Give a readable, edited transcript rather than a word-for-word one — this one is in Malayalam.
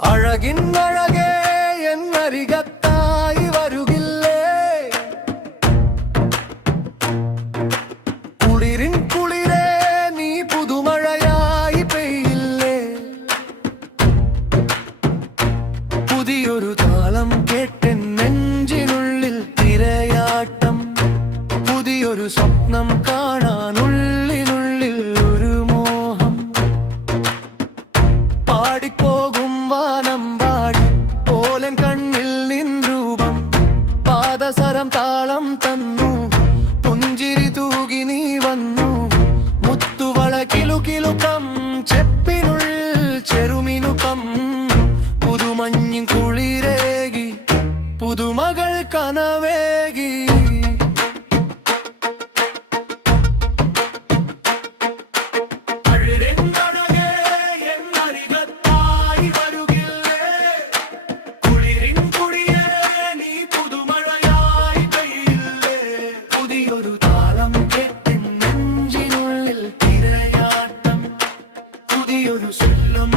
അഴകിൻ അഴകേ എന്നരികത്തായി വരുകില്ലേ കുളിരിൻ കുളിരേ നീ പുതുമഴയായി പെയ്യില്ലേ പുതിയൊരു താളം കേട്ടെൻ നെഞ്ചിനുള്ളിൽ തിരയാട്ടം പുതിയൊരു സ്വപ്നം കാണാനുള്ളിനുള്ളിൽ ഒരു മോഹം പാടിപ്പോകും വാനം പാടി പോലൻ കണ്ണിൽ നിൻ രൂപം പാദസരം താളം തന്നു പുഞ്ചിരി തൂകി നീ വന്നു മുത്തുവള കിലുകിലുക്കം ചെപ്പിനുള്ളിൽ ചെറുമിനുക്കം പുതുമഞ്ഞിൻ കുളിരേകി പുതുമകൾ കനവേകി പുതിയൊരു താളം കേട്ടിൻ നെഞ്ചിനുള്ളിൽ തിരയാട്ടം പുതിയൊരു സ്വല്ലം